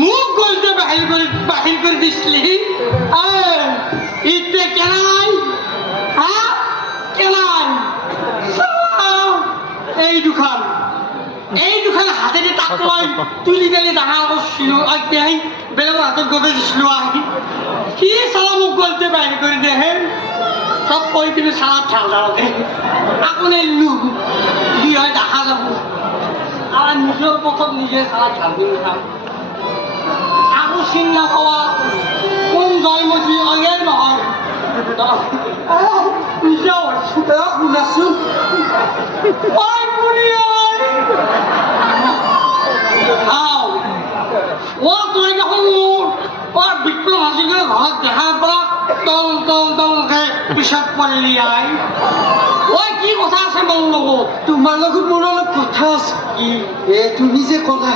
মুখ গলতে বাহির করে দিসলি ইতে কেনাই হ্যাঁ কেনাই এই দুখান হাতে তাকলাই তুলি গেলে ডাঙা করছিল দেহাই বেলেগ হাতত গবে দিছিলো আহি কি সালা মুখ গলতে বাহির করে দেহে সব কৈ তুমি সালা ঠান্ডা দে আপুনি কি হয় দেখা যাব আর নিজের পথত নিজে সালা ঠান্ডি উঠাম আকৌ চিন্তা কৰা কোন জয়মতী অয়ে নহয় নিজে শুনাচোন ঐ বুঢ়ী ঐ তই দেখোন মোৰ বিক্ৰম হাজৰিকাৰ ঘৰত দেখা পৰা তলকে পিছত পৰিলি আই ঐ কি কথা আছে মোৰ লগত তোমাৰ লগত মোৰ অলপ কথা আছে কি তুমি যে ক'লা